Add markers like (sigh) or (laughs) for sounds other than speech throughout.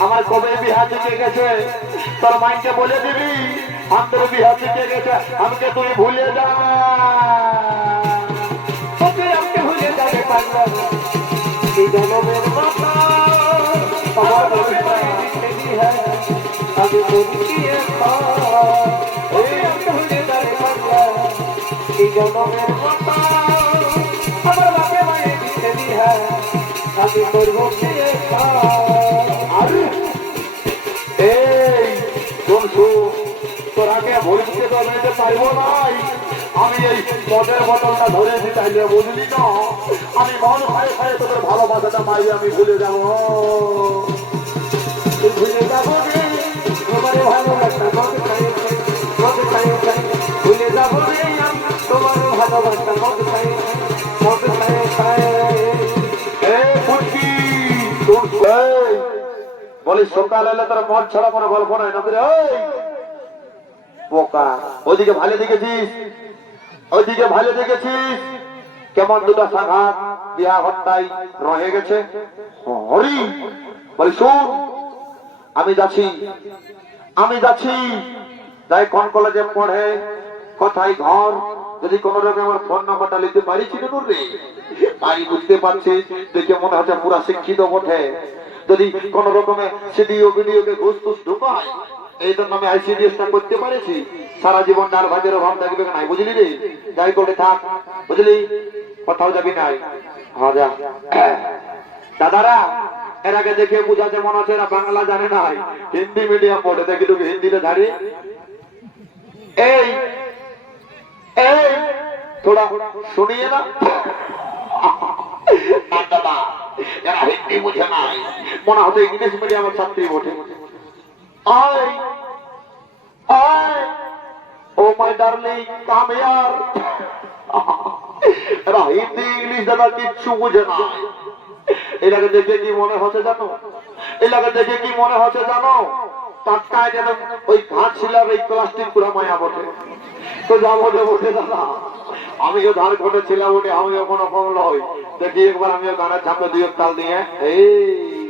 আমার কবে বিহা থেকে গেছে। তোর মাইকে বলে দিবি আমাদের বিহা থেকে গেছে। আমাকে তুই ভুলে যা। তোকে আমাকে ভুলে যাবে পাগলা। এই জনমের আমার আমার বাপে মায়ে লিখেছি হ্যাঁ। আগে করব ভরিতে তো মেয়েতে পারব নাই। আমি এই মদের বোতলটা ধরে দিতে চাইলে বুঝলি না আমি মন খায় খায় তোদের ভালোবাসাটা মাইরে আমি ভুলে যাব। ভুলে যাব বলি সকাল এলে তোর মন ছাড়া কোনো গল্প নাই না বোকা। ওইদিকে ভালো দেখেছিস? ওইদিকে ভালো দেখেছিস? কেমন দুটো সাঘাত বিয়া হত্যায় রয়ে গেছে? হরি, বলি, শুন, আমি যাচ্ছি। আমি যাচ্ছি। তাই কোন কলেজে পড়ে, কোথায় ঘর, যদি কোন রকম আমার ফোন নাম্বারটা লিখতে পারি ছিল রে? পারি, বুঝতে পারছি। দেখে মনে হচ্ছে পুরা শিক্ষিত বটে। যদি কোন রকমে সিডিও ভিডিওকে ঘুষ টুস ঢুকায় এই জন্য আমি আইসিডিএস টা করতে পারেছি। সারা জীবন ডাল ভাজের অভাব থাকবে নাই, বুঝলি রে? যাই করে থাক, বুঝলি? কোথাও যাবি নাই। হ্যাঁ যা। দাদারা, এর আগে দেখে বুঝাতে মনে হচ্ছে এরা বাংলা জানে না হিন্দি মিডিয়াম পড়ে, দেখি তুমি হিন্দিতে দাঁড়িয়ে এই এই থোড়া শুনিয়ে না? দাদা এরা হিন্দি বুঝে নাই। মনে হতো ইংলিশ মিডিয়ামের ছাত্রী ওঠে কাম (laughs) হিন্দি, ইংলিশ দাদা কিচ্ছু বুঝে না। দেখে কি মনে হচ্ছে জানো? দেখে কি মনে হচ্ছে জানো? ওই ঘাট শিলার এই প্লাস্টিক পুরা মায়া বটে। তো যাব দাদা, আমিও ধার করে ছিলাম আমিও কোনো কমল হই। দেখি একবার আমিও গানের সামনে দুই তাল দিয়ে, এই।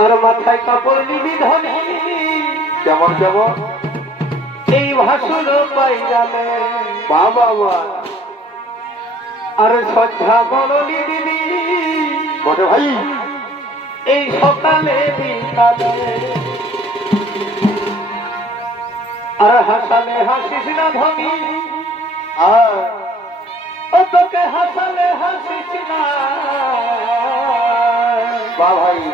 আর মাথায় কাপড় নিবি ধনি। কেমন কেমন? এই ভাসুর পাইজামে। বাবা বাবা। আর সজ্জা গণনি দিবি বটে ভাই। এই সকালে বিকালে। আর হাসালে হাসিস না ধনি। আর ও তোকে হাসালে হাসিস না। বা ভাই।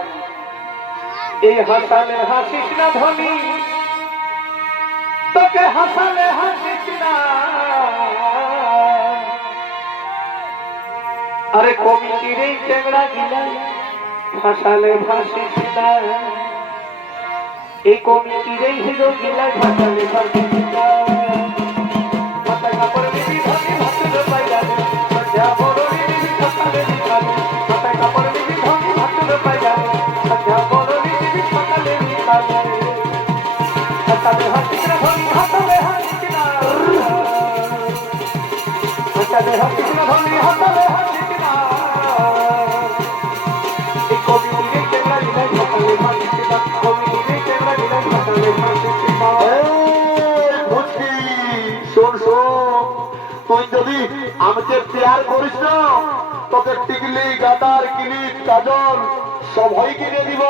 এই হাসালে হাসিস না ধনী? তোকে হাসালে হাসিস না। আরে কমিটির এই চেংড়া গিলা হাসালে হাসিস না। এই কমিটির এই হিরো গিলা হাসালে হাসিস না। তুই যদি আমাকে প্যার করিস না তোকে টিকলি গাদার কিলিপ কাজল সবাই কিনে দিব।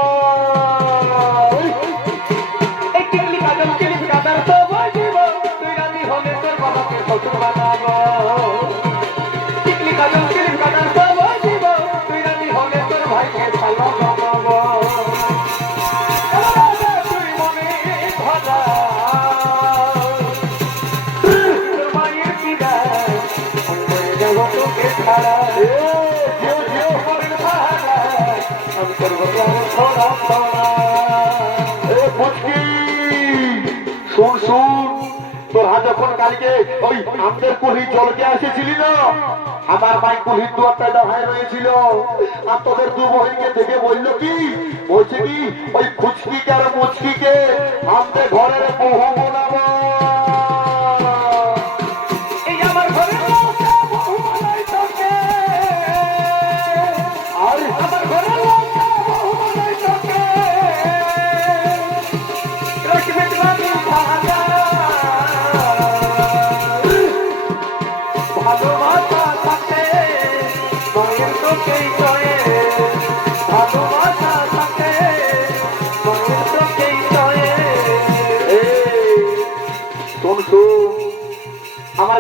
আমাদের না, আমার মাই কুলির দুয়ারটা দাঁড়ায় রয়েছিল। আর তোদের দু বহিনকে দেখে বলল কি? বলছে ওই খুচকিকে আর মুচকিকে ঘরের বহু বানাবো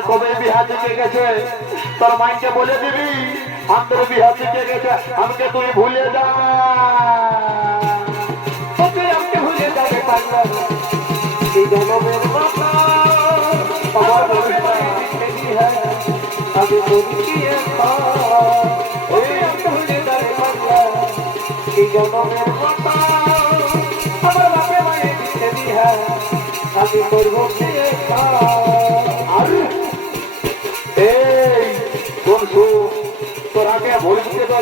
কবে বিহা থেকে গেছে? তোর মাইকে বলে দিবি আমার বিহা থেকে গেছে, আমাকে তুই ভুলে যা। আমাকে আমার আমি বলছি এই জনমের হ্যাঁ, আমি করব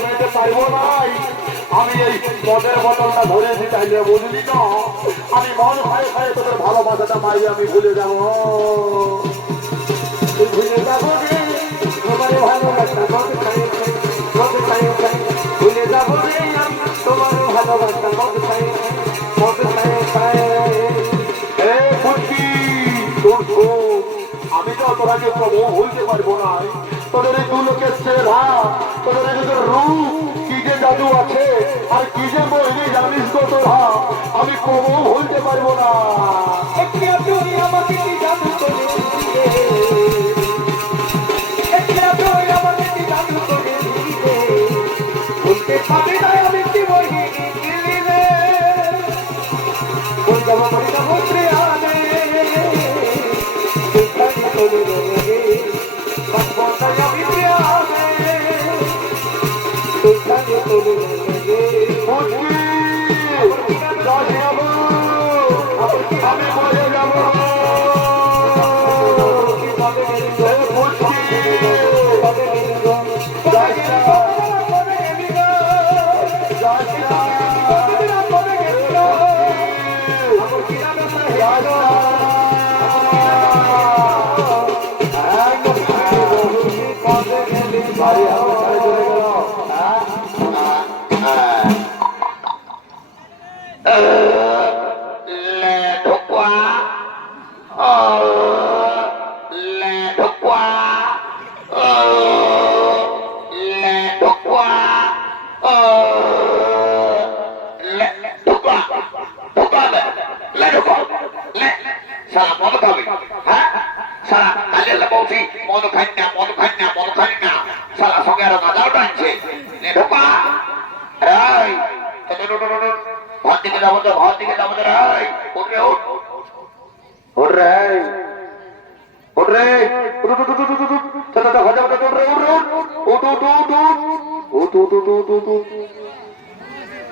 দিতে পারব নাই। আমি এই মদের বোতলটা ভরে দিতে হইলে বুঝলি না আমি মন ভয়ে ভয়ে তোদের ভালোবাসাটা পাই, আমি ভুলে যাব। ভুলে যাব রে। তোমার ভালো লাগতা ভুলে যাব তোমার ভালোবাসা মদ খাই মদ আমি তো তোরাকে প্রভু ভুলতে পারব না। তোদের এই দু চেহারা, তোদের দুটোর রূপ, কি যে জাদু আছে, আর কি যে বইনি জানিস তো তোরা, আমি প্রভু ভুলতে পারব না। একটি কি জাদু করে একটি তুই আমাকে কি জাদু করে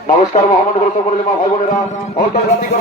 নমস্কার মোহাম্মদ রসুল মা ভাই বোনেরা থেকে